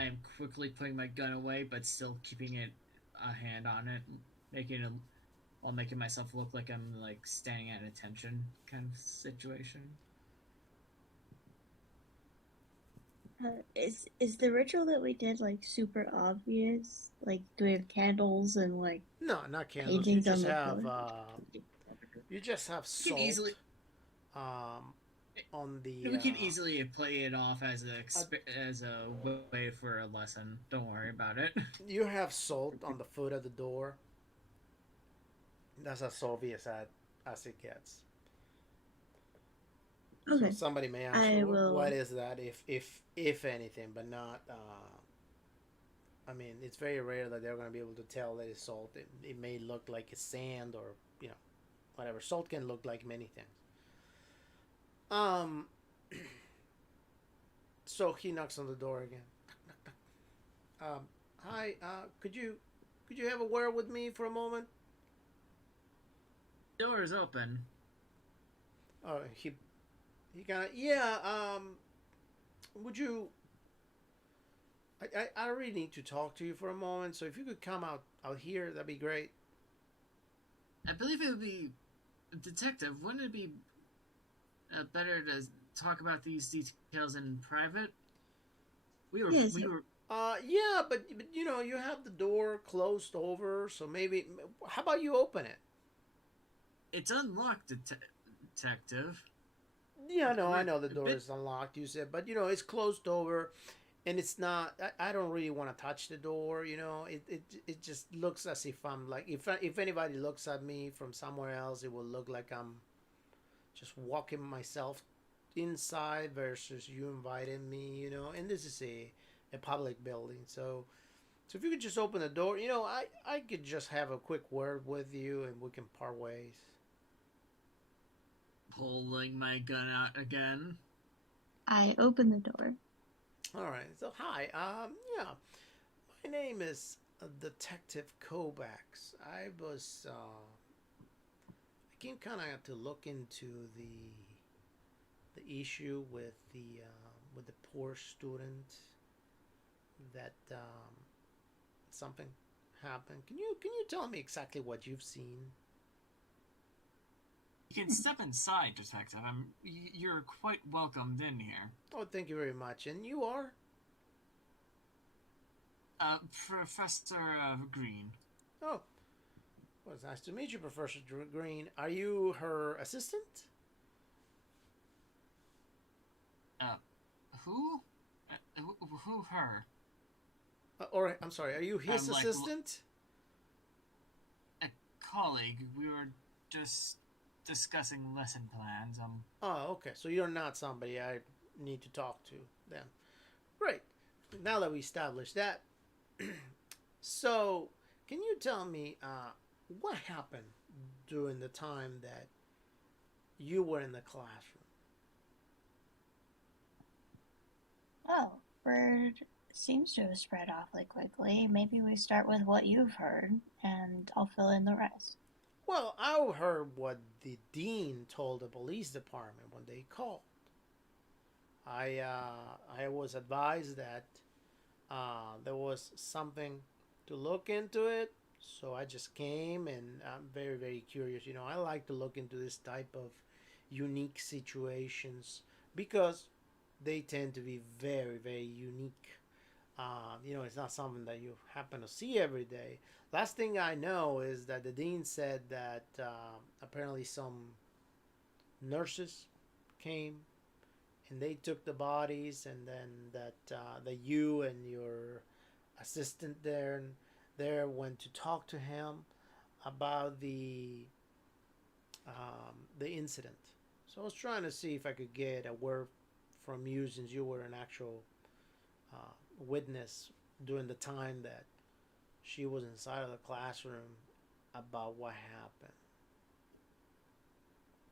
I am quickly putting my gun away, but still keeping a hand on it, making it while making myself look like I'm like standing at attention kind of situation. Is the ritual that we did like super obvious? Like, do we have candles and like No, not candles. paintings on the floor? You just have We can easily salt um, on the we can easily play it off as uh, as a way for a lesson. Don't worry about it. you have salt on the foot of the door. That's as obvious as it gets. So Okay, somebody may ask I you, what will. is that, if anything, but not. I mean, it's very rare that they're going to be able to tell that it's salt. It may look like it's sand or whatever. Salt can look like many things. Um. So he knocks on the door again. Hi. Could you have a word with me for a moment? Door is open. Oh, he kind of, yeah. Would you? I really need to talk to you for a moment. So if you could come out here, that'd be great. I believe it would be detective. Wouldn't it be better to talk about these details in private? Yes. We were. Yeah, but you have the door closed over, so maybe. How about you open it? It's unlocked, detective. Yeah, no, I We're know the a door bit. is unlocked. You said, but it's closed over, and it's not. I don't really want to touch the door. It just looks as if I'm like, if anybody looks at me from somewhere else, it will look like I'm just walking myself inside versus you inviting me. And this is a public building, so if you could just open the door, I could just have a quick word with you, and we can part ways. Pulling my gun out again. I open the door. All right. So hi. Yeah. My name is Detective Kovacs. I came kind of to look into the issue with the poor student that something happened. Can you tell me exactly what you've seen? You can step inside, detective. You're quite welcomed in here. Oh, thank you very much. And you are? Professor Green. Oh, well, it's nice to meet you, Professor Green. Are you her assistant? Uh, who? Who? Her? Or I'm sorry, are you his I'm like assistant? a colleague. We were just discussing lesson plans. Oh, okay. So you're not somebody I need to talk to then. Right. Now that we established that, so can you tell me what happened during the time that you were in the classroom? Oh, word seems to have spread awfully quickly. Maybe we start with what you've heard, and I'll fill in the rest. Well, I heard what the dean told the police department when they called. I was advised that there was something to look into it, so I just came, and I'm very very curious. I like to look into this type of unique situations because they tend to be very very unique. It's not something that you happen to see every day. Last thing I know is that the dean said that apparently some nurses came and they took the bodies, and then that you and your assistant there went to talk to him about the incident. So I was trying to see if I could get a word from you, since you were an actual witness during the time that she was inside of the classroom, about what happened.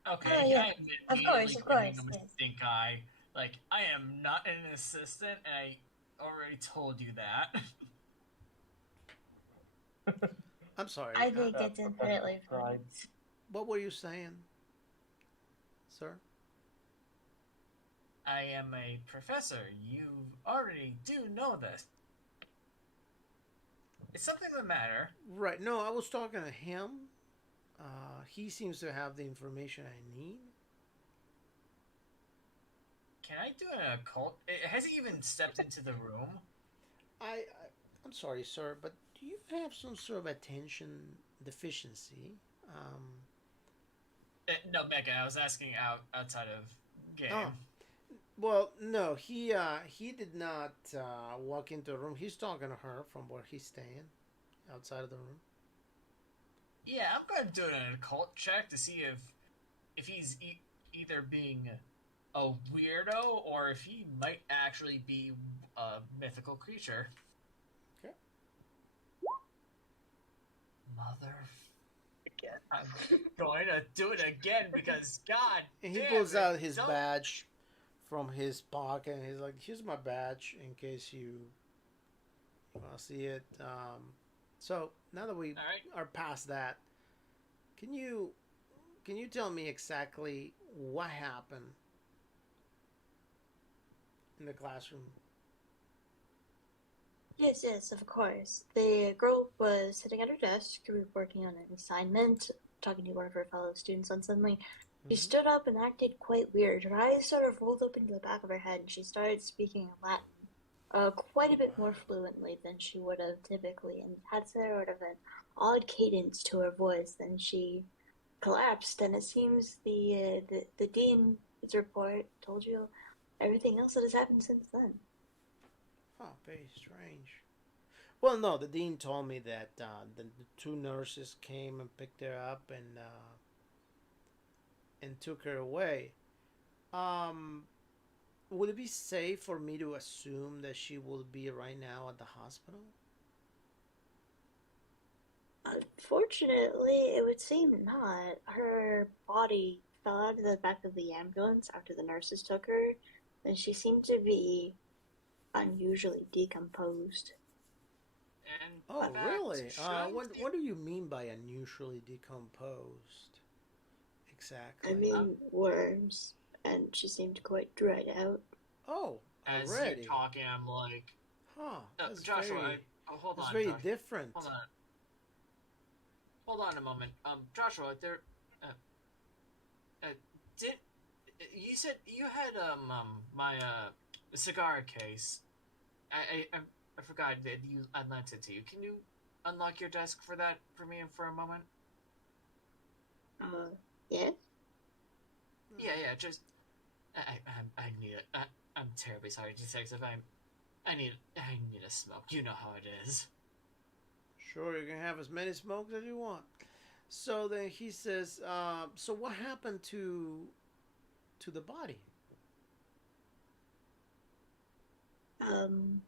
Oh, Okay, yeah. I admit Of immediately giving course, him a yes. stink eye. Like, I am not an assistant, and I already told you that. I'm sorry. I think it's infinitely fine. What were you saying, sir? I am a professor. You already do know this. Is something the matter? Right. No, I was talking to him. He seems to have the information I need. Can I do an occult? Has he even stepped into the room? I'm sorry, sir, but do you have some sort of attention deficiency? Um, No, Mega. I was asking outside of oh, game. well, no, he did not walk into the room. He's talking to her from where he's staying, outside of the room. Yeah, I'm going to do an occult check to see if he's either being a weirdo or if he might actually be a mythical creature. Okay. Mother. I'm going to do it again because God And he damn pulls it. out his Don't... badge from his pocket, and he's like, "Here's my badge in case you want to see it." So now that we All right. are past that, can you tell me exactly what happened in the classroom? Yes, of course. The girl was sitting at her desk, working on an assignment, talking to one of her fellow students, and suddenly she Mm-hmm. stood up and acted quite weird. Her eyes sort of rolled up into the back of her head, and she started speaking Latin, quite a Oh bit more wow! fluently than she would have typically, and had sort of an odd cadence to her voice. Then she collapsed, and it seems the dean's report told you everything else that has happened since then. Oh, very strange. Well, no, the dean told me that the two nurses came and picked her up and took her away. Um, would it be safe for me to assume that she will be right now at the hospital? Unfortunately, it would seem not. Her body fell out of the back of the ambulance after the nurses took her, and she seemed to be unusually decomposed. And Oh, back to really? showing. What do you mean by unusually decomposed? I Exactly. mean, worms, and she seemed quite dried out. Oh, As you're already. talking, I'm like, Huh. Joshua. Hold That's on, very Josh. Hold different. on. Hold on a moment. Joshua, there. Uh, did you said you had my cigar case? I forgot that you I lent it to you. Can you unlock your desk for that for me and for a moment? Yes? Yeah. Just I need it. I'm terribly sorry, Detective. I need a smoke. You know how it is. Sure, you can have as many smokes as you want. So then he says, so what happened to the body? Um,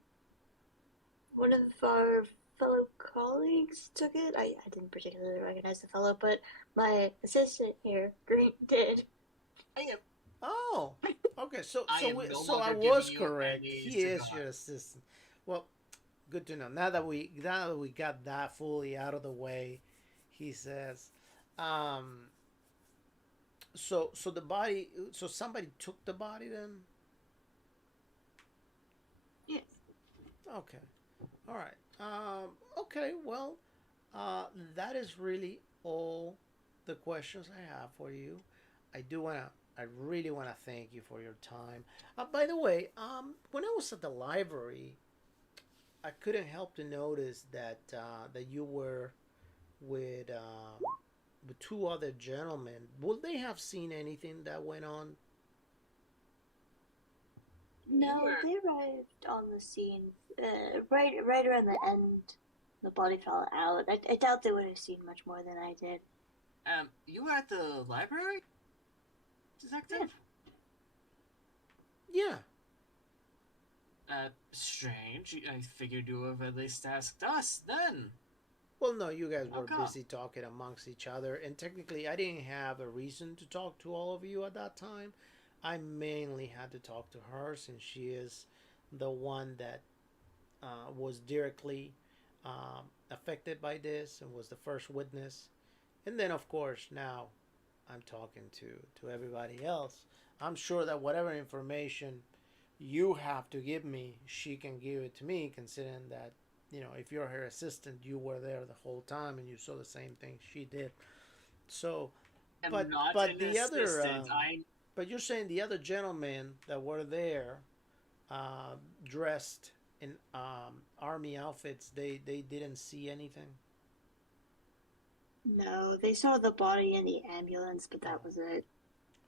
One of our fellow colleagues took it. I didn't particularly recognize the fellow, but my assistant here, Green, did. I am Oh, okay. I am no So I longer giving was you correct. any He is cigar. your assistant. Well, good to know. Now that we got that fully out of the way, he says, um, so the body. So somebody took the body then. Yes. Okay. All right. Okay. Well, that is really all the questions I have for you. I do wanna. I really want to thank you for your time. By the way, when I was at the library, I couldn't help to notice that that you were with two other gentlemen. Would they have seen anything that went on? You No, were they arrived on the scene right around the end. The body fell out. I doubt they would have seen much more than I did. you were at the library, Yeah. Detective? Yeah. Strange. I figured you would have at least asked us then. Well, no, you guys How were come? busy talking amongst each other, and technically, I didn't have a reason to talk to all of you at that time. I mainly had to talk to her since she is the one that was directly affected by this and was the first witness. And then, of course, now I'm talking to everybody else. I'm sure that whatever information you have to give me, she can give it to me, considering that if you're her assistant, you were there the whole time and you saw the same thing she did. So, I'm but not but an the other, assistant. I but you're saying the other gentlemen that were there, uh, dressed in army outfits, they didn't see anything. No, they saw the body in the ambulance, but Oh, that was it.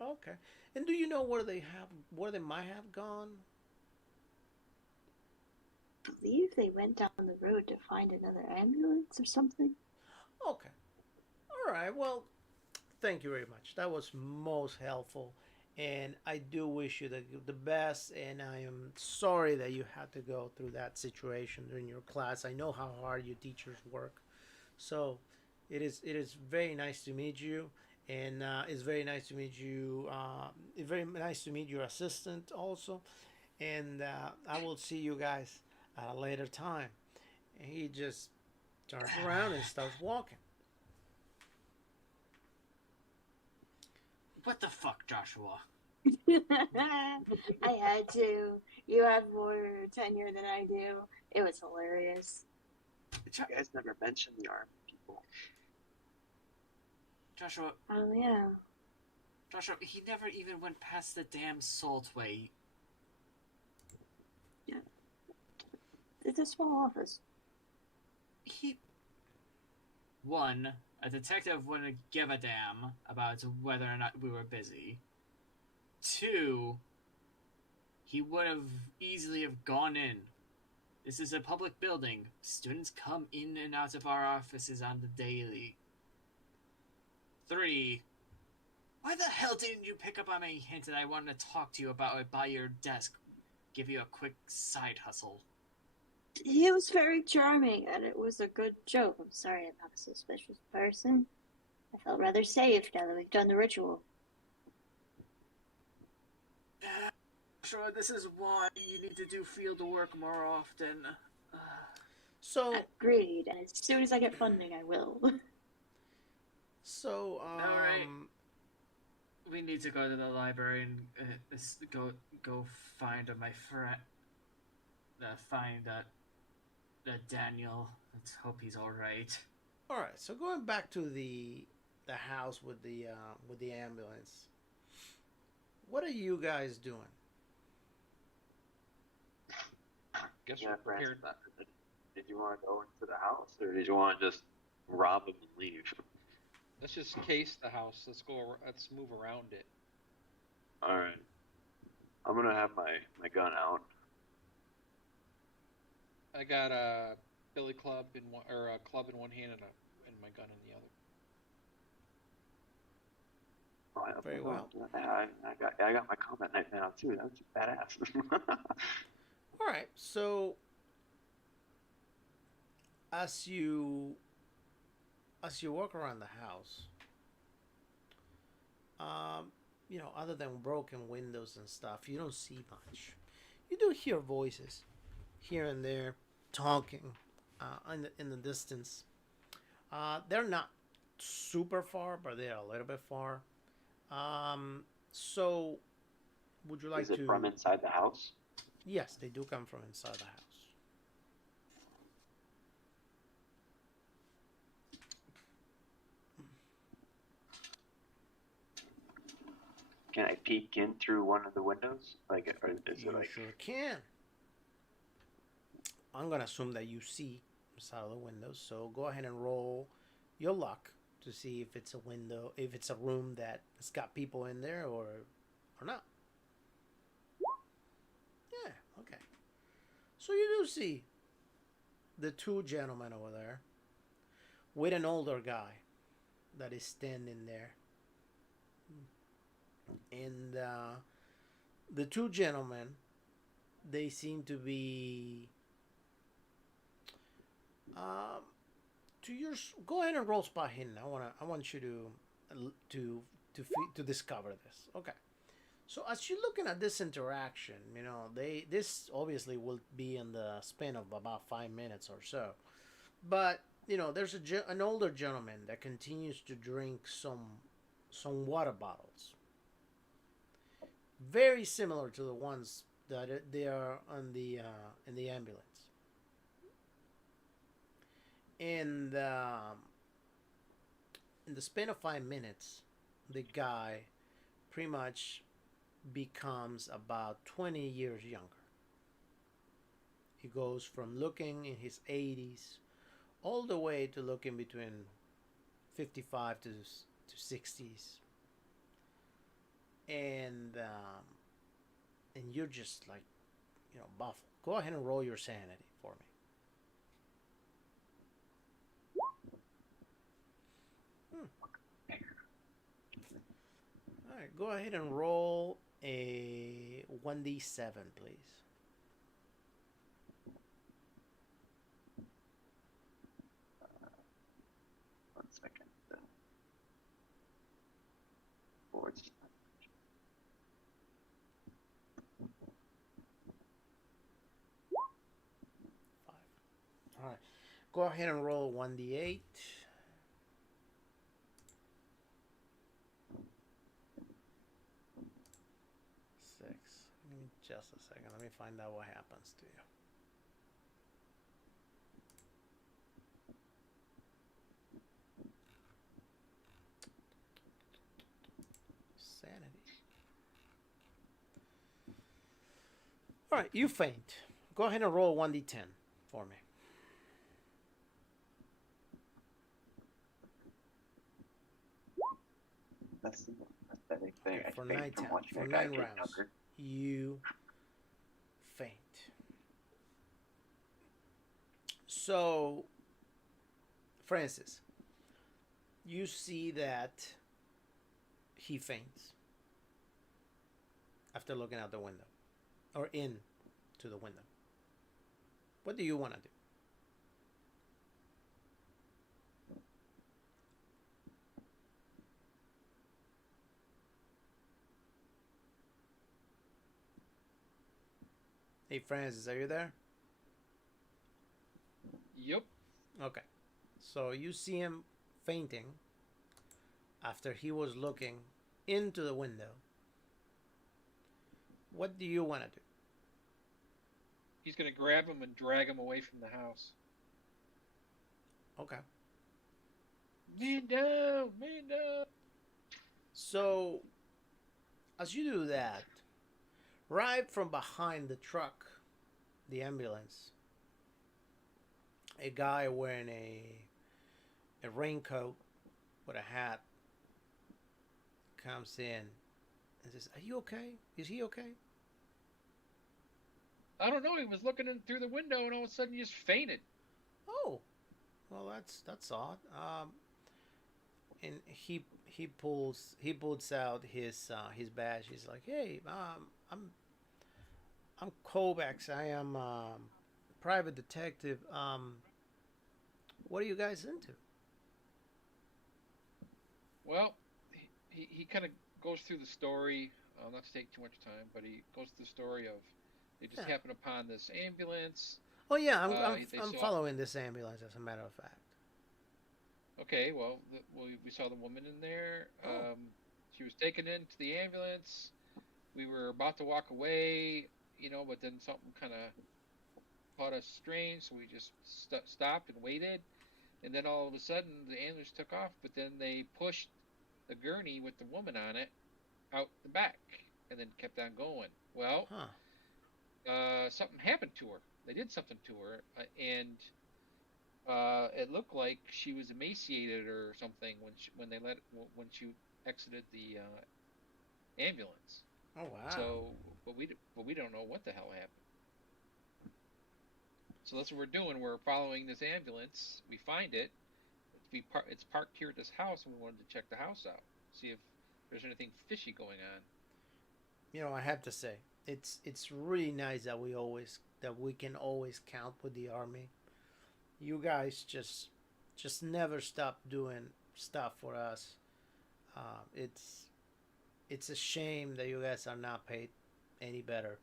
okay. And do you know where they might have gone? I believe they went down the road to find another ambulance or something. Okay. All right. Well, thank you very much. That was most helpful. And I do wish you the best. And I am sorry that you had to go through that situation during your class. I know how hard your teachers work. So it is very nice to meet you. And it's very nice to meet you. It's very nice to meet your assistant also. And I will see you guys at a later time. And he just turns around and starts walking. what the fuck, Joshua? I had to. You have more tenure than I do. It was hilarious. Jo- You guys never mentioned the army people. Joshua, Oh, yeah. Joshua, he never even went past the damn Saltway. It's a small office. A detective wouldn't give a damn about whether or not we were busy. Two, he would have easily have gone in. This is a public building. Students come in and out of our offices on the daily. Three, why the hell didn't you pick up on my hint that I wanted to talk to you about it by your desk? Give you a quick side hustle. He was very charming, and it was a good joke. I'm sorry I'm not a suspicious person. I felt rather safe now that we've done the ritual. Sure, this is why you need to do field work more often. So Agreed, and as soon as I get funding, I will. Alright. We need to go to the library and go find my friend. Find Daniel. Let's hope he's all right. all right. So going back to the house with the ambulance. What are you guys doing? Guess we're prepared. Did you want to go into the house, or did you want to just rob them and leave? Let's just case the house. Let's move around it. All right. I'm gonna have my gun out. I got a billy club in one, or a club in one hand and my gun in the other. Very well. I got my combat knife now too. That was badass. All right. So as you walk around the house, other than broken windows and stuff, you don't see much. You do hear voices here and there talking in the distance. They're not super far, but they're a little bit far. So, would you like to? Is it from inside the house? Yes, they do come from inside the house. Can I peek in through one of the windows? Like, or is You it like? sure can. I'm gonna assume that you see inside of the windows. So go ahead and roll your luck to see if it's a window, if it's a room that has got people in there, or not. Yeah. Okay. So you do see the two gentlemen over there with an older guy that is standing there. And the two gentlemen, they seem to be to your. Go ahead and roll spot hidden. I want you to discover this. Okay. So as you're looking at this interaction, this obviously will be in the span of about 5 minutes or so. But there's an older gentleman that continues to drink some water bottles, very similar to the ones that they are on the in the ambulance. in the span of 5 minutes, the guy pretty much becomes about 20 years younger. He goes from looking in his 80s all the way to looking between 55 to 60s, and you're just like, baffled. Go ahead and roll your sanity for me. All right, go ahead and roll a 1d7, please. One second. Boards. 5. All right, go ahead and roll 1d8. 6. Give me just a second. Let me find out what happens to you. Sanity. All right, you faint. Go ahead and roll 1d10 for me. That's the pathetic thing. Okay, I for faint from 9 watching for a guy 9 get rounds, younger. you faint. So, Francis, you see that he faints after looking out the window, or in to the window. What do you want to do? Hey, Francis, are you there? Yep. Okay. So you see him fainting after he was looking into the window. What do you want to do? He's gonna grab him and drag him away from the house. Okay. Man down, man down. So, as you do that, right from behind the truck, the ambulance, a guy wearing a raincoat with a hat comes in and says, "Are you okay? Is he okay?" I don't know. He was looking in through the window, and all of a sudden, he just fainted. Oh, well, that's odd. And he pulls out his badge. He's like, "Hey, I'm Kovacs. I am private detective. What are you guys into?" Well, he kind of goes through the story. Not to take too much time, but he goes through the story of they just Yeah. happened upon this ambulance. Oh yeah, They I'm saw. following this ambulance as a matter of fact. Okay, well, we saw the woman in there. Oh. She was taken into the ambulance. We were about to walk away, but then something kind of caught us strange, so we just stopped and waited. And then all of a sudden, the ambulance took off, but then they pushed the gurney with the woman on it out the back and then kept on going. Well, something happened to her. They did something to her, and it looked like she was emaciated or something when she exited the ambulance. Oh wow. So, but we don't know what the hell happened. So that's what we're doing. We're following this ambulance. We find it. It's parked here at this house, and we wanted to check the house out, see if there's anything fishy going on. I have to say, it's really nice that we can always count with the army. You guys just never stop doing stuff for us. It's a shame that you guys are not paid any better,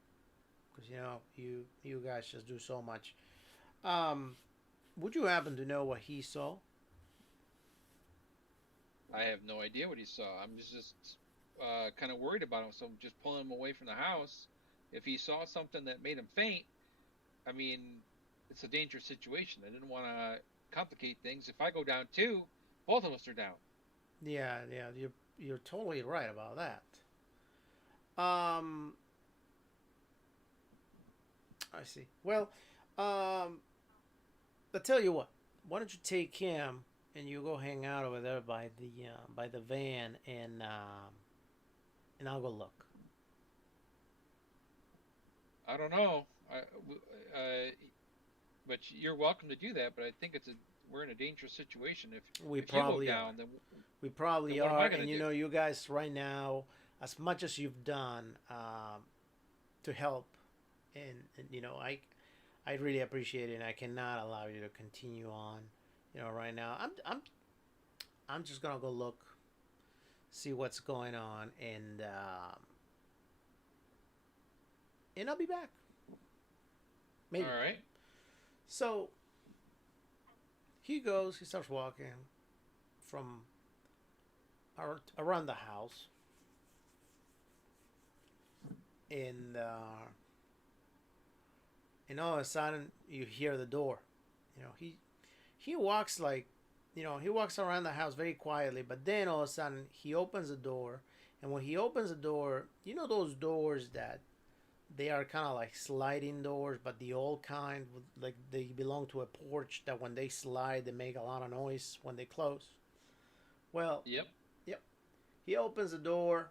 because you guys just do so much. Would you happen to know what he saw? I have no idea what he saw. I'm just kind of worried about him, so I'm just pulling him away from the house. If he saw something that made him faint, I mean, it's a dangerous situation. I didn't want to complicate things. If I go down too, both of us are down. Yeah, you're totally right about that. Um, I see. Well, I tell you what. Why don't you take him and you go hang out over there by the van and I'll go look. I don't know. Uh, but you're welcome to do that. But I think we're in a dangerous situation. We If you go probably are. down, then We probably what am are, I gonna and do? you guys right now, as much as you've done to help, and I really appreciate it, and I cannot allow you to continue on. Right now, I'm just gonna go look, see what's going on, and I'll be back. Maybe. All right. So he goes. He starts walking from around the house, and all of a sudden you hear the door. He walks like, he walks around the house very quietly, but then all of a sudden he opens the door, and when he opens the door, those doors that they are kind of like sliding doors, but the old kind, like they belong to a porch that when they slide, they make a lot of noise when they close. Well, Yep. yep. He opens the door,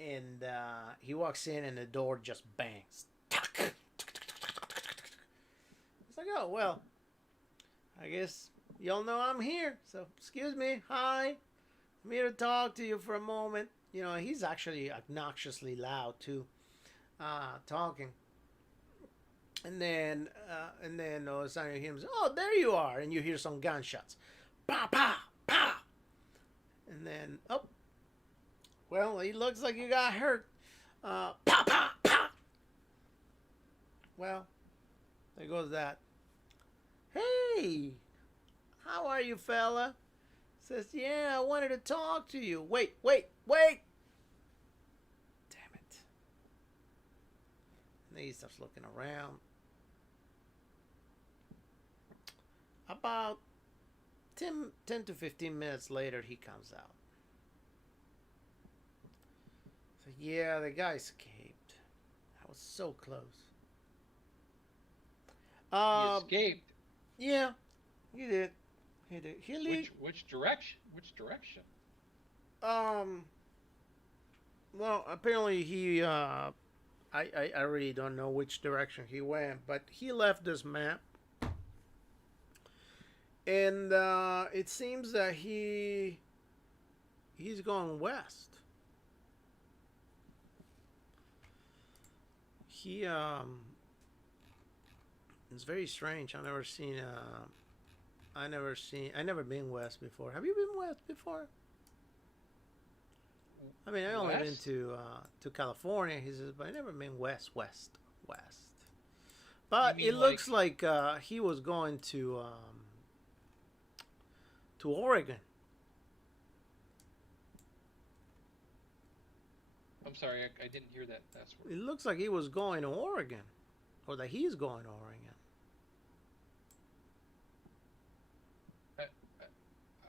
and he walks in, and the door just bangs. It's like, oh, well, I guess y'all know I'm here. So, excuse me. Hi. I'm here to talk to you for a moment. He's actually obnoxiously loud, too, talking. And then all of a sudden you hear him say, oh, there you are. And you hear some gunshots. Pa, pa, pa. And then, oh, well, he looks like you got hurt. Pa, pa, pa. Well, there goes that. Hey, how are you, fella? Says, yeah, I wanted to talk to you. Wait. Damn it. And then he starts looking around. About 10 to 15 minutes later, he comes out. So, yeah, the guy escaped. I was so close. He escaped. Yeah, he did. Which direction? Which direction? Well, apparently he, I really don't know which direction he went, but he left this map. And, it seems that he's going west. It's very strange. I never been west before. Have you been west before? I mean, I only been to California. He says, but I never been west. But it looks like he was going to Oregon. I'm sorry, I didn't hear that last word. It looks like he was going to Oregon, or that he's going to Oregon.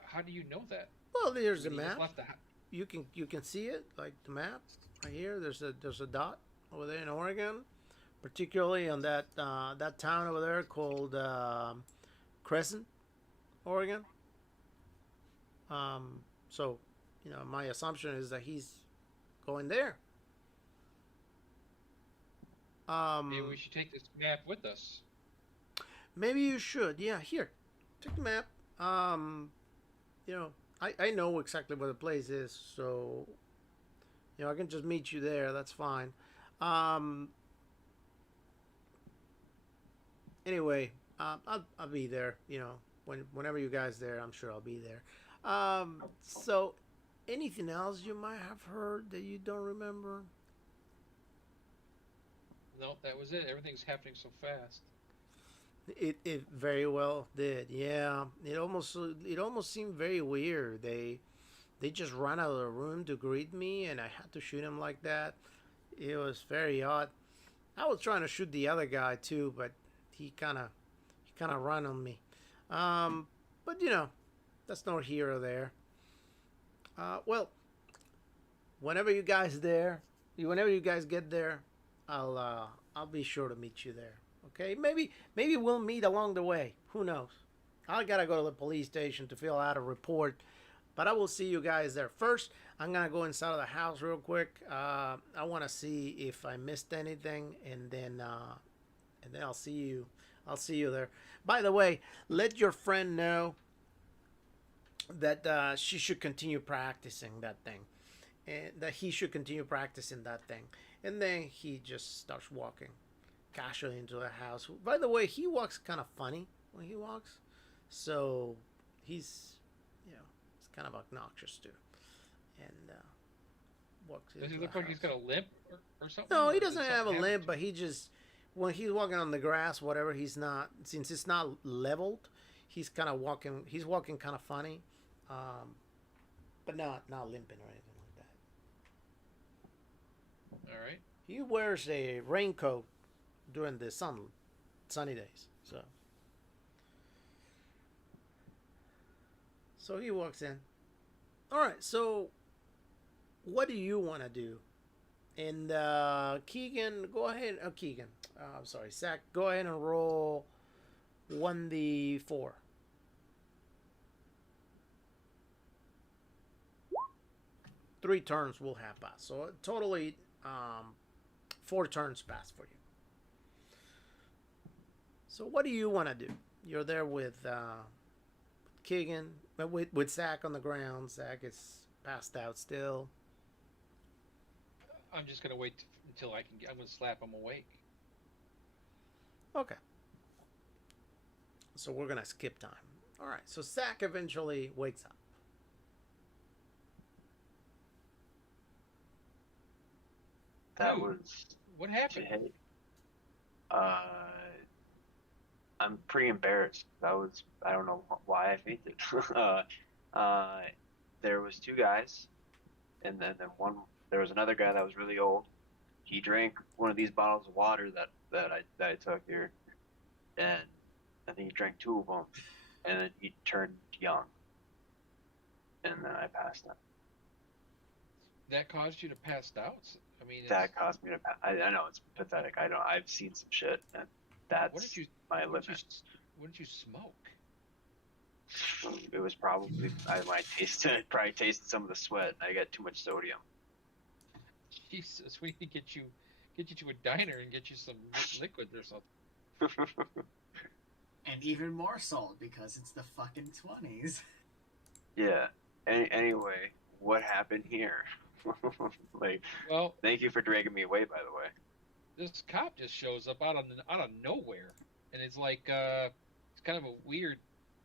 How do you know that? Well, there's a map. Left the You can see it, like the map right here. There's a dot over there in Oregon, particularly on that town over there called Crescent, Oregon. So, my assumption is that he's going there. Maybe we should take this map with us. Maybe you should. Yeah, here, take the map. I know exactly where the place is, so I can just meet you there. That's fine. Anyway, I'll be there. Whenever you guys there, I'm sure I'll be there. So, anything else you might have heard that you don't remember? No, that was it. Everything's happening so fast. It very well did. Yeah, it almost seemed very weird. They just ran out of the room to greet me, and I had to shoot him like that. It was very odd. I was trying to shoot the other guy too, but he kind of ran on me. Um, but that's no here or there. Well, whenever you guys get there, I'll be sure to meet you there. Okay? Maybe we'll meet along the way. Who knows? I gotta go to the police station to fill out a report, but I will see you guys there. First, I'm gonna go inside of the house real quick. I want to see if I missed anything, and then I'll see you. I'll see you there. By the way, let your friend know that she should continue practicing that thing, and that he should continue practicing that thing. And then he just starts walking casually into the house. By the way, he walks kind of funny when he walks, so he's, he's kind of obnoxious too, and walks Does he into look the like he's house. got a limp or something? No, Or he did doesn't something have a happen limp, to but he just when he's walking on the grass, whatever, he's not since it's not leveled. He's kind of walking. He's walking kind of funny, but not limping or anything like that. him? All right. He wears a raincoat during the sunny days. So he walks in. All right. So what do you want to do? And Keegan, go ahead. Keegan, I'm sorry, Zach, go ahead and roll 1d4. Three turns will have passed. So totally 4 turns passed for you. So what do you want to do? You're there with Keegan, with Zach on the ground. Zach is passed out still. I'm just gonna wait until I can. I'm gonna slap him awake. Okay. So we're gonna skip time. All right. So Zach eventually wakes up. That Dude, was what happened? shit. I'm pretty embarrassed. I don't know why I fainted. uh, there was 2 guys, and then there was another guy that was really old. He drank one of these bottles of water that I took here, and I think he drank 2 of them, and then he turned young, and then I passed out. That caused you to pass out? I mean, That caused me to pass. I know it's pathetic. I've seen some shit, and that's my limit. What did you smoke? It was probably I probably tasted some of the sweat. I got too much sodium. Jesus, we need to get you to a diner and get you some liquid or something. And even more salt because it's the fucking 20s. Yeah. Anyway, what happened here? Well, thank you for dragging me away. By the way, this cop just shows up out of nowhere, and it's like he's kind of a weird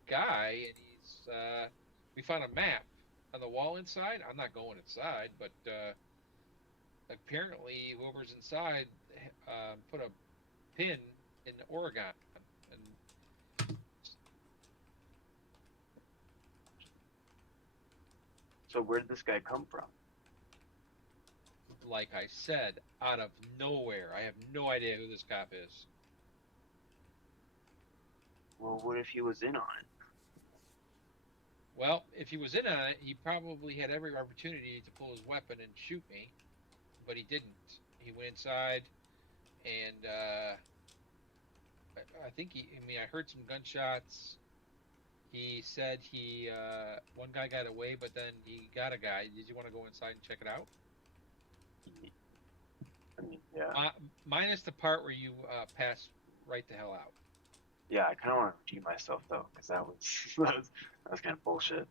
guy, and we found a map on the wall inside. I'm not going inside, but apparently whoever's inside put a pin in Oregon, and so where did this guy come from? like I said, out of nowhere. I have no idea who this cop is. Well, what if he was in on it? Well, if he was in on it, he probably had every opportunity to pull his weapon and shoot me, but he didn't. He went inside, and I think I heard some gunshots. He said one guy got away, but then he got a guy. Did you want to go inside and check it out? I mean, yeah. Minus the part where you pass right the hell out. Yeah, I kind of want to redeem myself though, because that was kind of bullshit.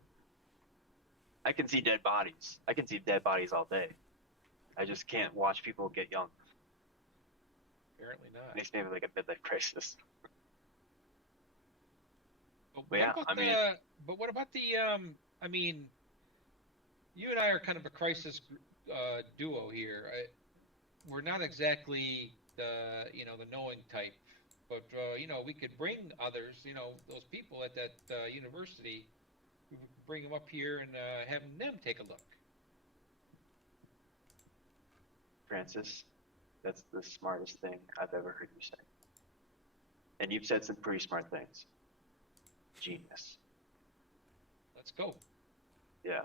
I can see dead bodies. I can see dead bodies all day. I just can't watch people get young. Apparently not. Makes me have like a midlife crisis. But yeah, what about the? I mean, you and I are kind of a crisis duo here. We're not exactly the knowing type, but we could bring others. Those people at that university. We would bring them up here and have them take a look. Francis, that's the smartest thing I've ever heard you say. And you've said some pretty smart things. genius. Let's go. Yeah.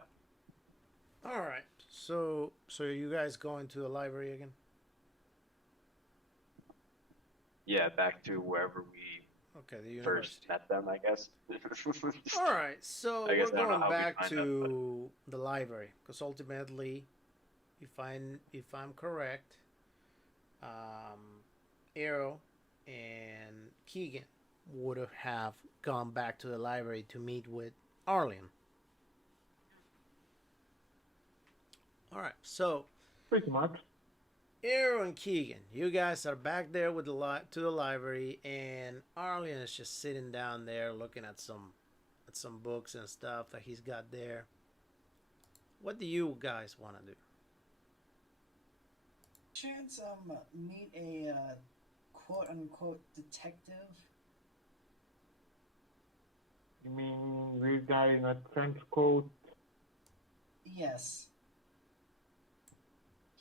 All right. So you guys going to the library again? Yeah, back to wherever we Okay, the first university. met them, I guess. All right. So I we're guess I don't know going how we back find them, but to the library because ultimately, if I'm correct, Arrow and Keegan would have gone back to the library to meet with Arlen. All right. So Pretty much. Arrow and Keegan, you guys are back there with to the library, and Arlen is just sitting down there looking at some books and stuff that he's got there. What do you guys want to do? Chance meet a quote unquote detective. You mean this guy in a trench coat? Yes.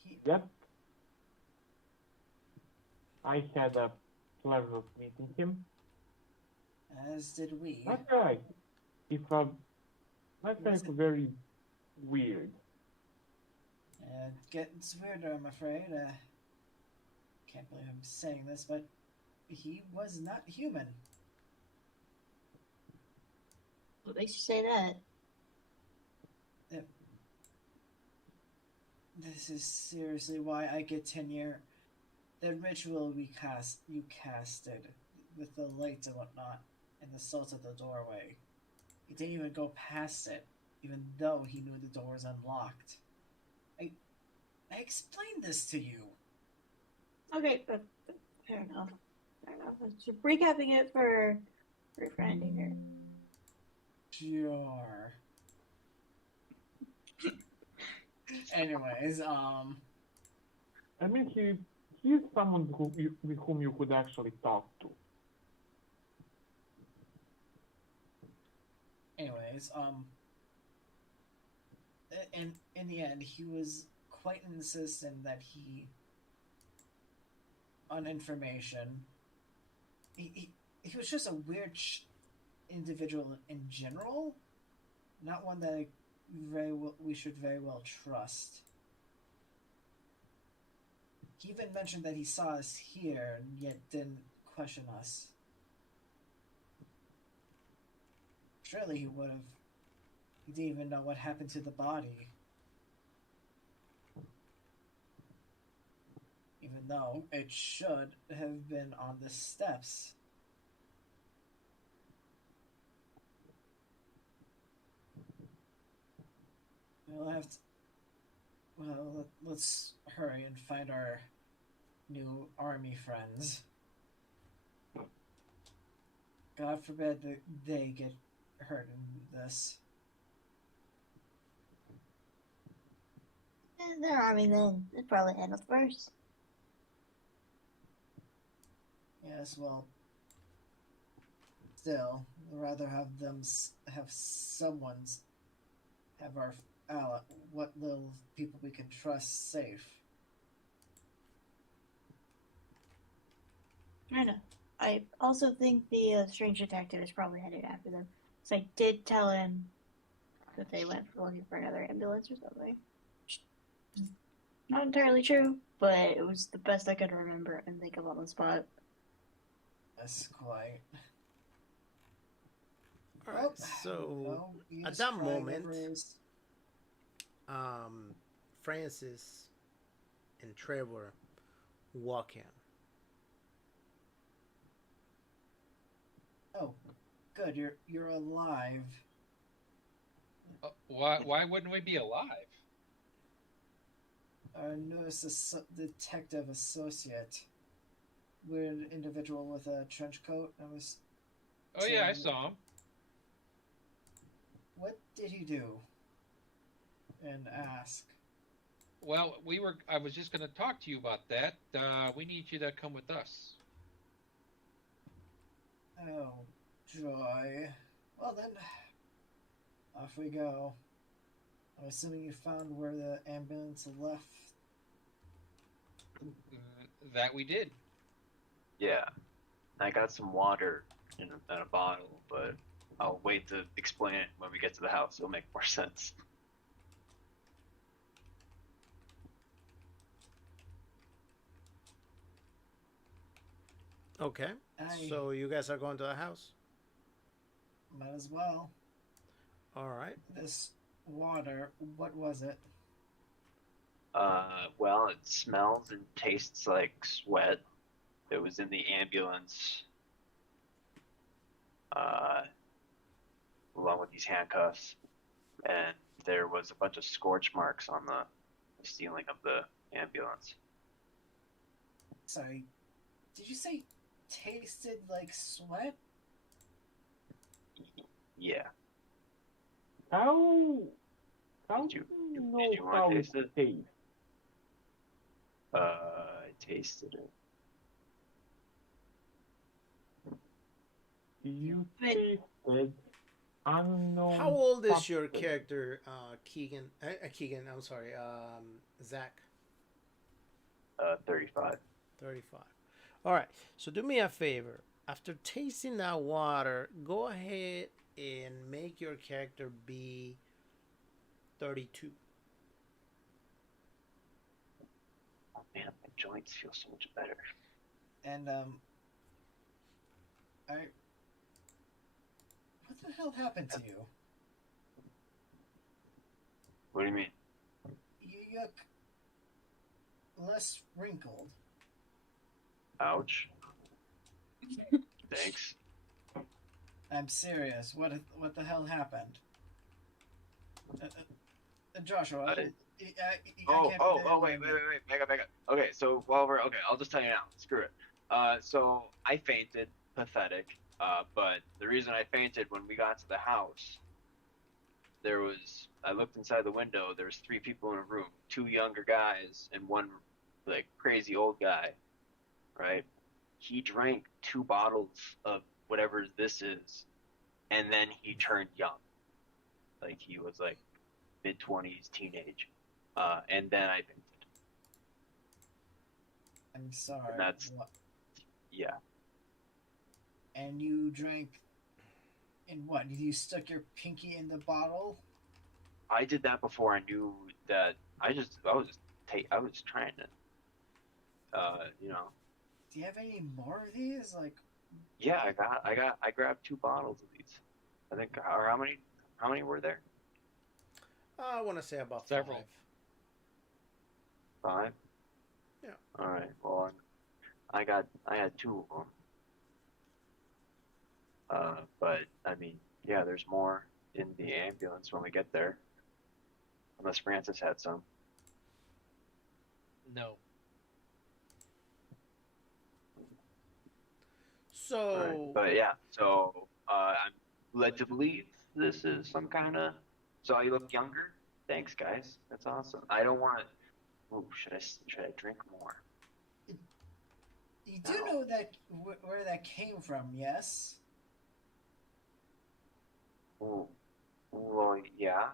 He, Yep. I had a pleasure of meeting him. as did we. That guy, that guy's very weird. Gets weirder, I'm afraid. Can't believe I'm saying this, but he was not human. What makes you say that? This is seriously why I get tenure. The ritual you casted with the lights and whatnot, and the salt of the doorway. He didn't even go past it, even though he knew the door was unlocked. I explained this to you. Okay, but fair enough. Fair enough. Just recapping it for friend here. Sure. Anyways, I mean, he's someone with whom you could actually talk to. anyways, in the end, he was quite insistent that on information. He was just a weird individual in general, not one that we should very well trust. He even mentioned that he saw us here, and yet didn't question us. Surely he would have. He didn't even know what happened to the body. Even though it should have been on the steps. We'll have to. Well, let's hurry and find our new army friends. God forbid that they get hurt in this. Their army then. They'd probably handle first. Yes, well, still, I'd rather have them have our what little people we can trust safe. I know. I also think the strange detective is probably headed after them. So I did tell him that they went looking for another ambulance or something. Not entirely true, but it was the best I could remember and think of on the spot. That's quite. All right. So at that moment, Francis and Trevor walk in. Oh, good. You're alive. Why wouldn't we be alive? Our newest detective associate, weird individual with a trench coat. Oh yeah, I saw him. What did he do? And ask. Well, I was just going to talk to you about that. We need you to come with us. Oh, joy. Well then, off we go. I'm assuming you found where the ambulance left. That we did. yeah, I got some water in a bottle, but I'll wait to explain it when we get to the house. It'll make more sense. Okay. So you guys are going to the house? Might as well. All right. This water, what was it? Well, it smells and tastes like sweat. It was in the ambulance, along with these handcuffs, and there was a bunch of scorch marks on the ceiling of the ambulance. Sorry, did you say tasted like sweat? Yeah. How Did do you- you did know you wanna how it taste it? tastes? I tasted it. You tasted unknown. How old is your substance. character, Keegan? Keegan, I'm sorry, Zach. 35. 35. All right. So do me a favor. After tasting that water, go ahead and make your character be 32. Oh man, my joints feel so much better. And what the hell happened to you? What do you mean? You look less wrinkled. Ouch. Thanks. I'm serious. What the hell happened? Joshua. I- I can't Wait. Back up. Okay, so I'll just tell you now. Screw it. So I fainted, pathetic. But the reason I fainted when we got to the house, I looked inside the window. There was 3 people in a room, 2 younger guys and one like crazy old guy. Right? He drank 2 bottles of whatever this is, and then he turned young. Like he was like mid-20s, teenage. And then I fainted. I'm sorry. And that's- What? Yeah. And you drank. And what? You stuck your pinky in the bottle? I did that before I knew that. I was trying to, Do you have any more of these? Like, Yeah, I grabbed 2 bottles of these. I think. Or how many were there? I want to say about Several. 5. 5. Yeah. All right. Well, I had 2 of them. But I mean, yeah, there's more in the ambulance when we get there. Unless Francis had some. No. So, Right. But yeah, so I'm led to believe this is some kind of. So I look younger. Thanks, guys. That's awesome. I don't want to. Ooh, should I drink more? you do know that where that came from, yes? Ooh, well, yeah.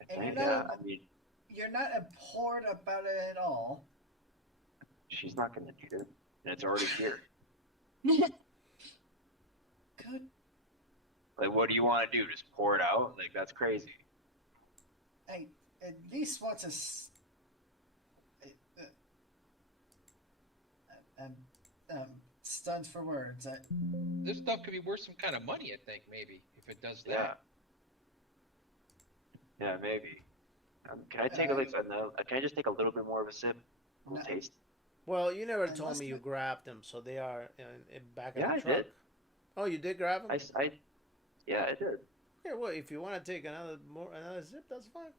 I And think, you know- yeah. I mean, You're not abhorred about it at all. she's not gonna need it, and it's already here. Good. Like, what do you want to do? Just pour it out? Like, that's crazy. I at least want to. I'm stunned for words. This stuff could be worth some kind of money, I think, maybe, if it does Yeah. that. Yeah, maybe. Can I take Can I just take a little bit more of a sip? A little No. taste. well, you never I told must me you have- grabbed them, so they are back Yeah, in I the truck. did. Oh, you did grab them? Yeah, I did. Yeah, well, if you want to take another sip, that's fine.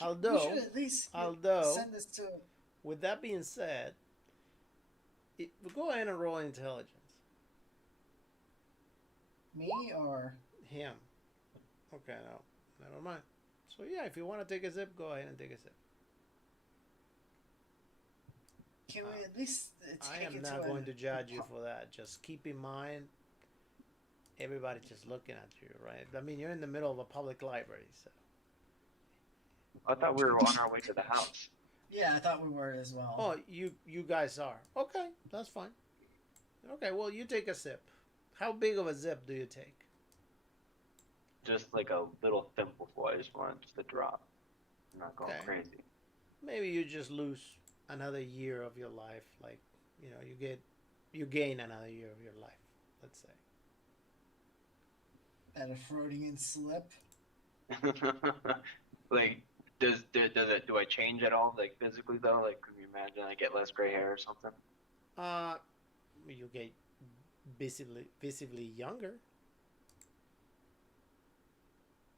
We Although, should at least although- send this to. with that being said, we'll go ahead and roll intelligence. Me or Him. Okay, no, never mind. So yeah, if you want to take a sip, go ahead and take a sip. can we at least I take am it not to going to judge you for that. Just keep in mind, everybody's just looking at you, right? I mean, you're in the middle of a public library, so. I thought we were on our way to the house. Yeah, I thought we were as well. Oh, you guys are okay. That's fine. Okay, well, you take a sip. How big of a zip do you take? Just like a little thimbleful. I just want just a drop. I'm not going Okay. crazy. Maybe you just lose another year of your life. Like, you gain another year of your life, let's say. And a Freudian slip. Like, do I change at all? Like physically though? Like, can you imagine I get less gray hair or something? Uh, you get visibly younger.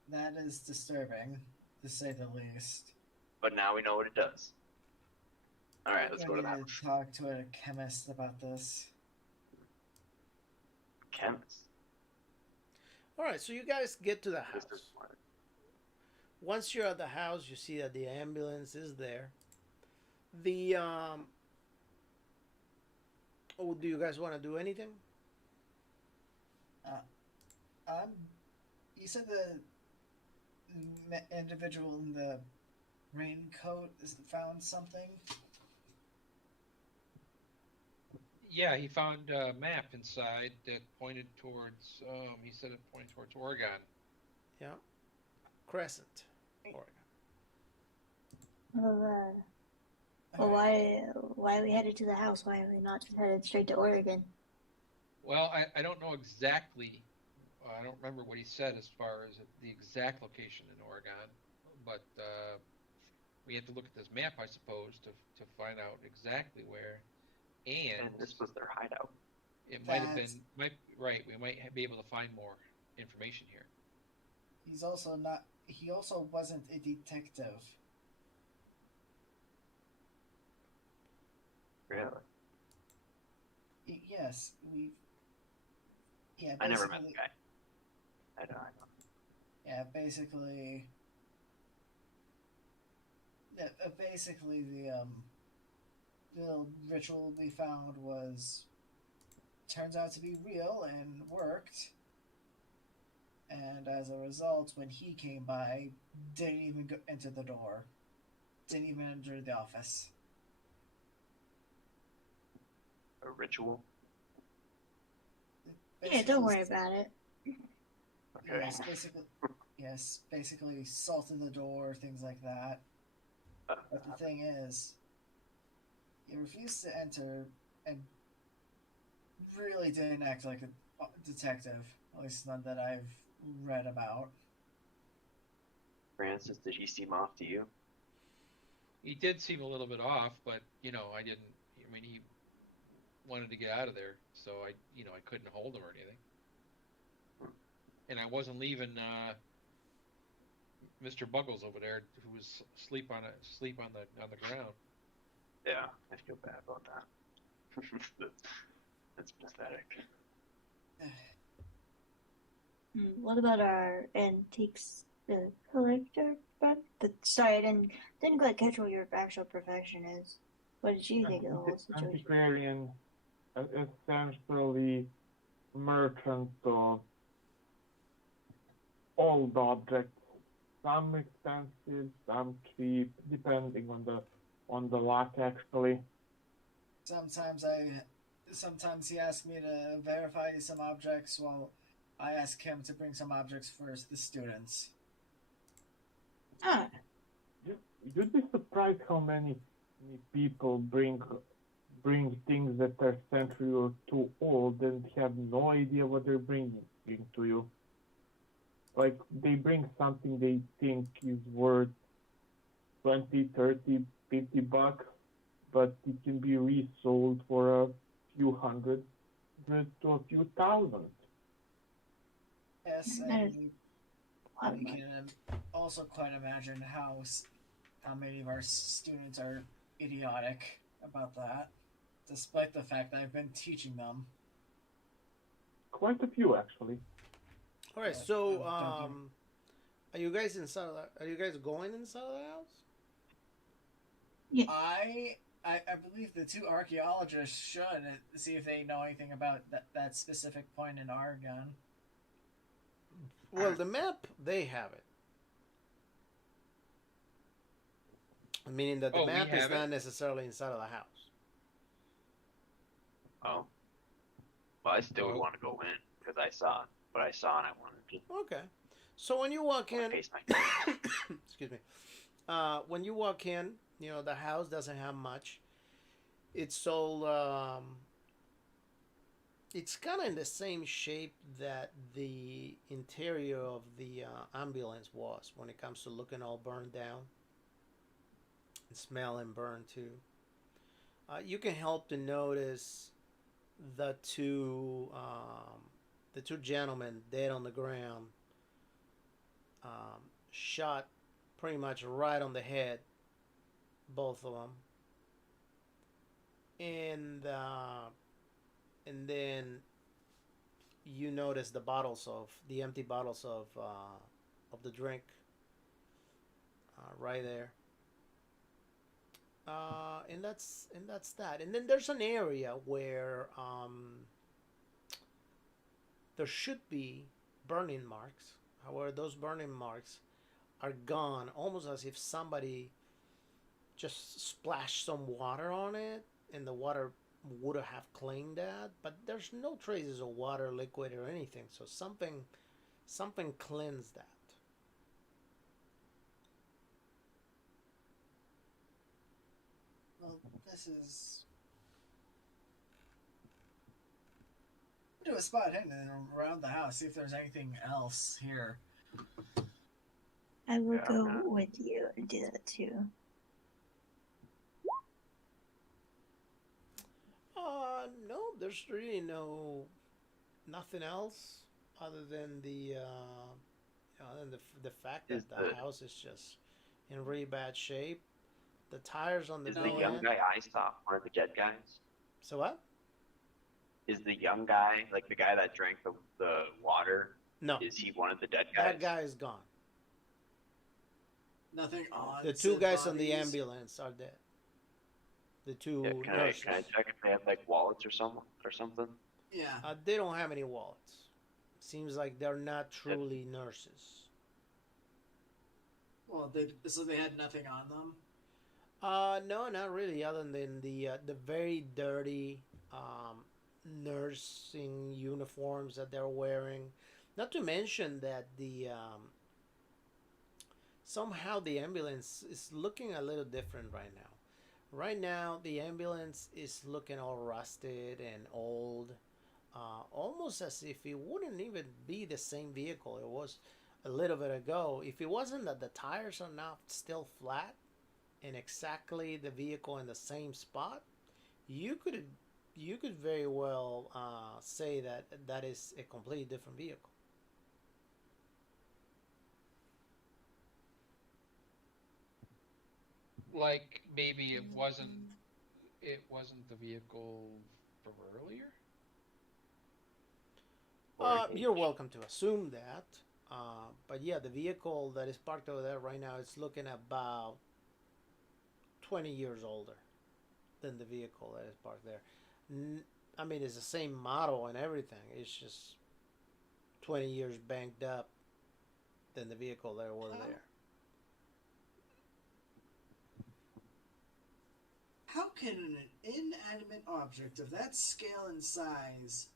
That is disturbing, to say the least. But now we know what it does. All right, let's go to I that. need to talk to a chemist about this. Chemist. All right, so you guys get to the This house. is smart. Once you're at the house, you see that the ambulance is there. The Oh, do you guys want to do anything? You said the individual in the raincoat found something. Yeah, he found a map inside that pointed towards. He said it pointed towards Oregon. Yeah. Crescent, Oregon. Well, why are we headed to the house? Why are we not just headed straight to Oregon? Well, I don't know exactly. I don't remember what he said as far as the exact location in Oregon, but we had to look at this map, I suppose, to find out exactly where. And this was their hideout. It might have been right. We might be able to find more information here. He's also not. He also wasn't a detective. Really? Yes, we. Yeah, I never met the guy. I know. Yeah, basically. Yeah, basically the ritual we found turns out to be real and worked. And as a result, when he came by, didn't even enter the door, didn't even enter the office. A ritual? Yeah, don't worry about it. Okay. Yes, basically salt in the door, things like that. But the thing is, he refused to enter and really didn't act like a detective, at least none that I've read about. Francis, did he seem off to you? He did seem a little bit off, but I didn't. I mean, he wanted to get out of there, so I couldn't hold him or anything. And I wasn't leaving Mr. Buggles over there, who was asleep on the ground. Yeah, I feel bad about that. That's pathetic. What about our antiques collector? Sorry, I didn't quite catch what your actual profession is. What did you think of the whole situation? Antiquarian, essentially merchant of old objects. Some expensive, some cheap, depending on the luck actually. Sometimes he asks me to verify some objects while I ask him to bring some objects for the students. Ah. You'd be surprised how many people bring things that are century or two old and have no idea what they're bringing to you. Like, they bring something they think is worth 20, 30, 50 bucks, but it can be resold for a few hundred to a few thousand. Yes, and you can also quite imagine how many of our students are idiotic about that, despite the fact that I've been teaching them. Quite a few, actually. All right, so are you guys inside? Are you guys going inside the house? Yeah. I believe the two archaeologists should see if they know anything about that specific point in Oregon. Well, the map, they have it. Meaning that the map is not necessarily inside of the house. Oh. But I still would Well, want to go in because I saw what I saw and I wanted to okay. So when you walk in, pace my. excuse me. When you walk in, the house doesn't have much. It's all it's kind of in the same shape that the interior of the ambulance was when it comes to looking all burned down and smelling burned too. You can help to notice the two um, the two gentlemen dead on the ground, shot pretty much right on the head, both of them, and then you notice the empty bottles of the drink right there. And that's that. And then there's an area where there should be burning marks. However, those burning marks are gone, almost as if somebody just splashed some water on it, and the water would have cleaned that. But there's no traces of water, liquid, or anything. So something cleansed that. Well, this is. Do a spot hidden around the house, see if there's anything else here. I will Yeah, go yeah. with you and do that too. No, there's really nothing else other than the fact Is that the the house is just in really bad shape. The tires on the is the No, young van. guy I saw one of the dead guys? So what? Is the young guy like the guy that drank the water? No, Is he one of the dead guys? that guy is gone. nothing on The two said guys on the bodies? ambulance are dead. The Yeah, two can I nurses. check if they have like wallets or something? Yeah. They don't have any wallets. Seems like they're not truly nurses. Well, so they had nothing on them? No, not really. Other than the very dirty nursing uniforms that they're wearing. Not to mention that the somehow the ambulance is looking a little different right now. Right now, the ambulance is looking all rusted and old, almost as if it wouldn't even be the same vehicle it was a little bit ago. If it wasn't that the tires are now still flat and exactly the vehicle in the same spot, you could very well say that that is a completely different vehicle. Like maybe it wasn't the vehicle from earlier. You're welcome to assume that. But yeah, the vehicle that is parked over there right now is looking about 20 years older than the vehicle that is parked there. I mean, it's the same model and everything. It's just 20 years banked up than the vehicle that was there. How can an inanimate object of that scale and size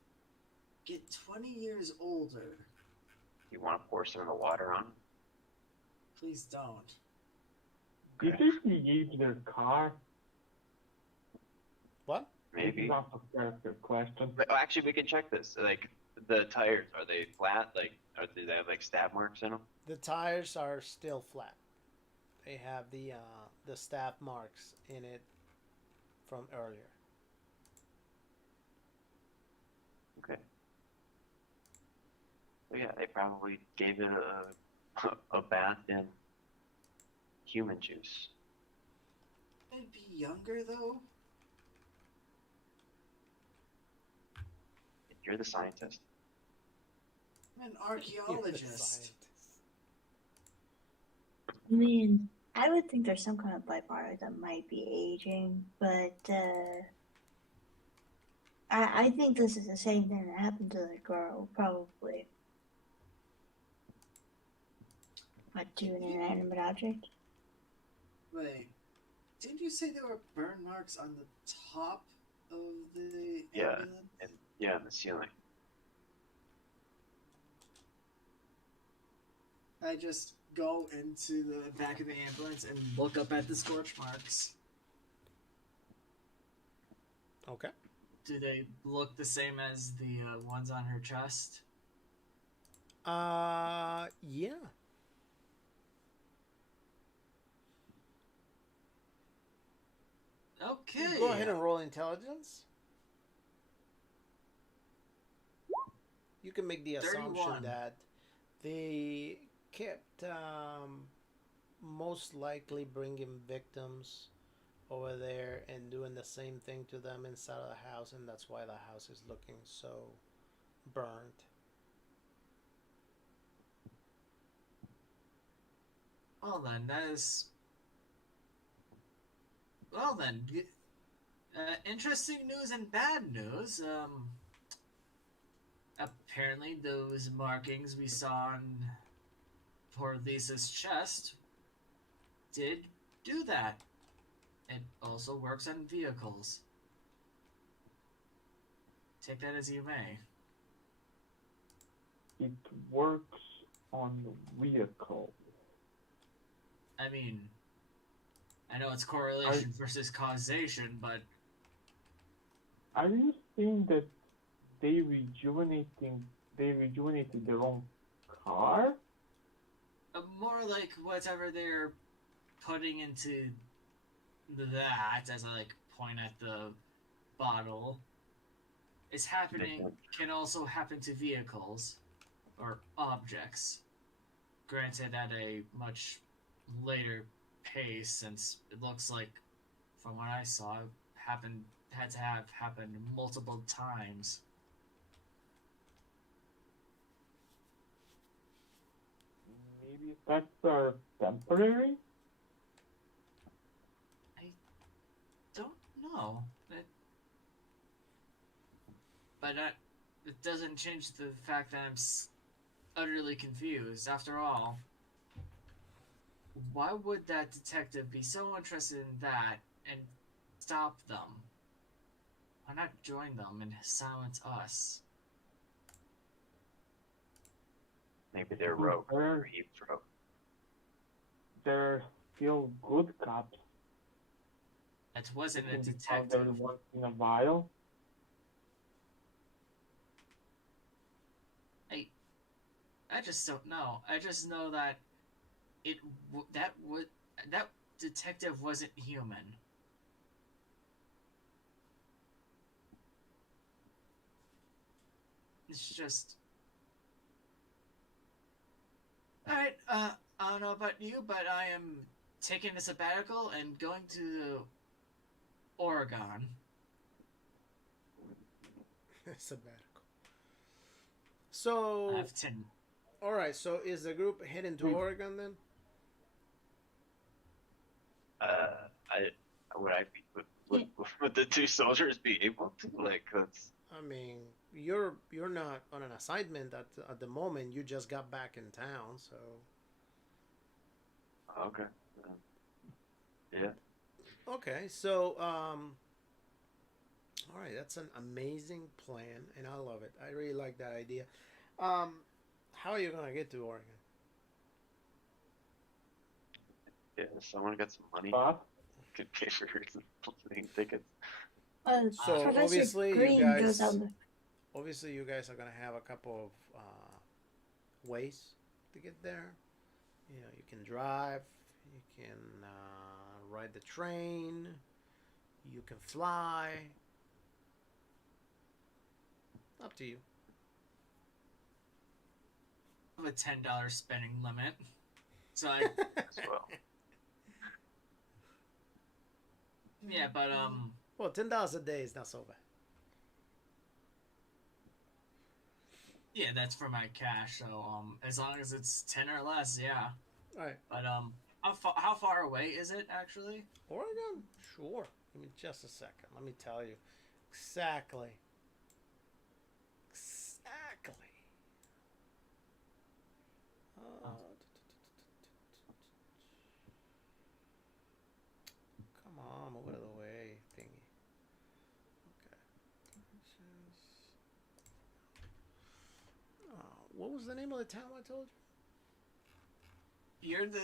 get 20 years older? You want to pour some of the water on? Please don't. Do you think he gave their car? What? Maybe. Not a character question. But, actually, we can check this. Like the tires, are they flat? Like, do they have like stab marks in them? The tires are still flat. They have the stab marks in it from earlier. Okay. So yeah, they probably gave it a bath in human juice. They'd be younger though. You're the scientist. I'm an You're the archaeologist. scientist. I mean, I would think there's some kind of byproduct that might be aging, but I think this is the same thing that happened to the girl, probably. What, to an inanimate object? Wait, didn't you say there were burn marks on the top of the Yeah, ambulance? and Yeah, in the ceiling. I just go into the back of the ambulance and look up at the scorch marks. Okay. Do they look the same as the ones on her chest? Yeah. Okay. Go ahead and roll intelligence. You can make the 31. assumption that they kept most likely bringing victims over there and doing the same thing to them inside of the house, and that's why the house is looking so burnt. Well then, that is. Well then, interesting news and bad news. Apparently those markings we saw on poor Lisa's chest did do that. It also works on vehicles. Take that as you may. It works on the vehicle. I mean, I know it's correlation versus causation, but Are you saying that they rejuvenated their own car? more like whatever they're putting into that, as I point at the bottle, is happening, can also happen to vehicles or objects. Granted, at a much later pace, since it looks like, from what I saw, it had to have happened multiple times. Maybe effects are temporary? I don't know. But it doesn't change the fact that I'm utterly confused. After all, why would that detective be so interested in that and stop them? Why not join them and silence us? Maybe they're rogue or eavesdrop. They're still good cops. That wasn't a They can be found detective. every once in a while. I just don't know. I just know that that detective wasn't human. It's just. Alright, I don't know about you, but I am taking a sabbatical and going to Oregon. Sabbatical. So, I have 10. all right. So, is the group heading to Oregon then? Would the two soldiers be able to that's? I mean, you're not on an assignment at the moment. You just got back in town, so. Okay. Yeah. Okay, so all right, that's an amazing plan, and I love it. I really like that idea. How are you gonna get to Oregon? Yeah. Someone got some money. Could pay for some plane tickets. So Professor obviously Green you goes guys, on the obviously you guys are gonna have a couple of ways to get there. You know, you can drive, you can ride the train, you can fly. Up to you. I have a $10 spending limit. So As well. yeah, but Well, $10 a day is not so bad. yeah, that's for my cash. So as long as it's 10 or less, yeah. All right. But how far away is it actually? Oregon? Sure. Give me just a second. Let me tell you exactly. Come on, move out of the way, thingy. Okay. What was the name of the town I told you? You're the.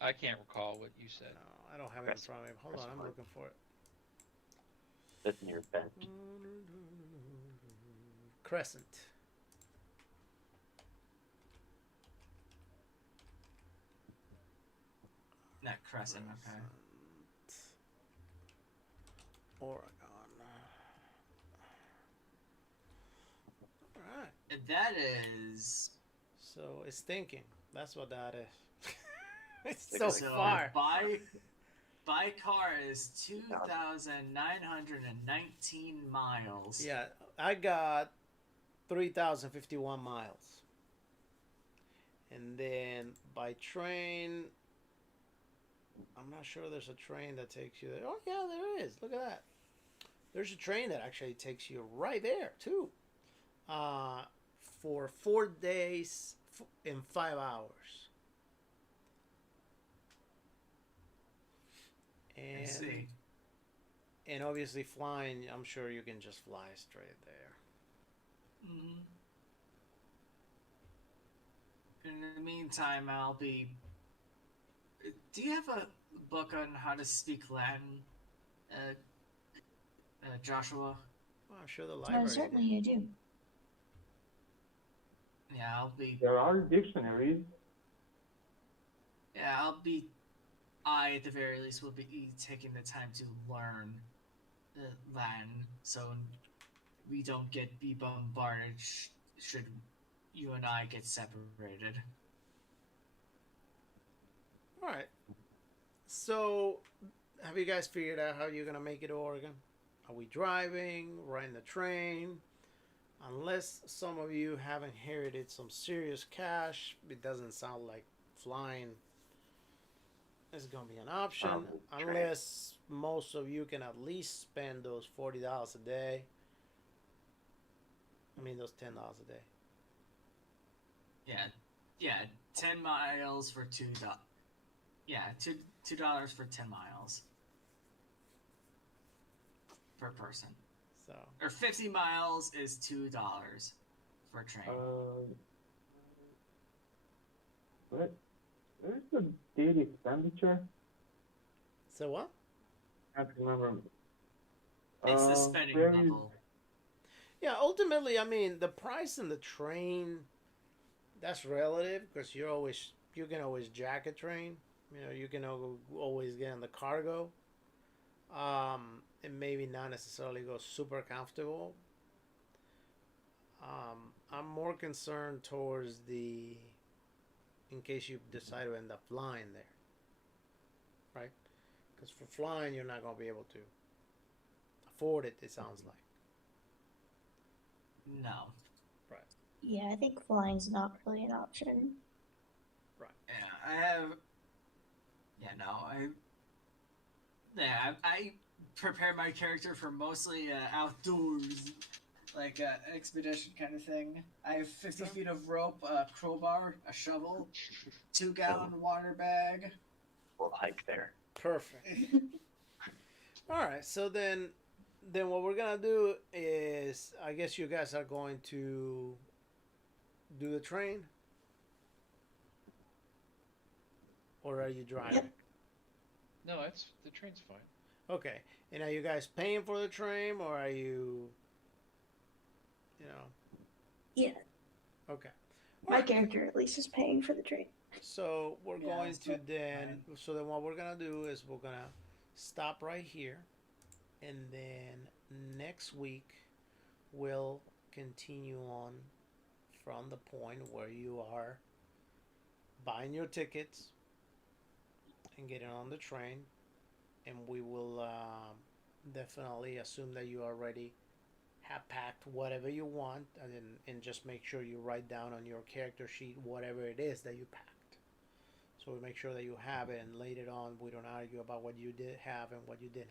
I can't recall what you said. No, I don't have it in front of me. Hold on, I'm looking for it. That's near bed. Crescent. Not Crescent, okay. Oregon. Alright. And that is. So it's thinking. That's what that is. It's so far. By car is 2,919 miles. Yeah, I got 3,051 miles. And then by train, I'm not sure there's a train that takes you there. Oh, yeah, there is. Look at that. There's a train that actually takes you right there, too. For 4 days in 5 hours. I see. And obviously flying, I'm sure you can just fly straight there. Mm-hmm. In the meantime, I'll be. Do you have a book on how to speak Latin, Joshua? Well, I'm sure the library. Certainly you do. Yeah, I'll be. There are dictionaries. Yeah, I'll be. I, at the very least, will be taking the time to learn Latin, so we don't be bombarded should you and I get separated. All right. So, have you guys figured out how you're gonna make it to Oregon? Are we driving, riding the train? Unless some of you have inherited some serious cash, it doesn't sound like flying is gonna be an option. Unless most of you can at least spend those $40 a day. I mean, those $10 a day. Yeah, 10 miles for $2. Yeah, $2 for 10 miles per person. So. Or 50 miles is $2 for a train. What? Where's the daily expenditure? So what? I can't remember. It's the spending where level. Yeah, ultimately, I mean, the price in the train, that's relative because you can always jack a train. You know, you can always get in the cargo. And maybe not necessarily go super comfortable. I'm more concerned towards in case you decide to end up flying there. Right? Because for flying, you're not going to be able to afford it, it sounds like. No. Right. Yeah, I think flying's not really an option. Right. Yeah, I have. Yeah, no, I prepare my character for mostly outdoors, Like expedition kind of thing. I have 50 feet of rope, a crowbar, a shovel, 2-gallon water bag. We'll hike there. Perfect. All right, so then what we're gonna do is, I guess you guys are going to do the train, or are you driving? Yep. No, the train's fine. Okay, and are you guys paying for the train, or are you know? Yeah. Okay. My character at least is paying for the train. So we're Yeah, going that's to then. fine. So then, what we're gonna do is we're gonna stop right here, and then next week we'll continue on from the point where you are buying your tickets and getting on the train, and we will definitely assume that you already have packed whatever you want, and just make sure you write down on your character sheet whatever it is that you packed. So we make sure that you have it, and later on we don't argue about what you did have and what you didn't.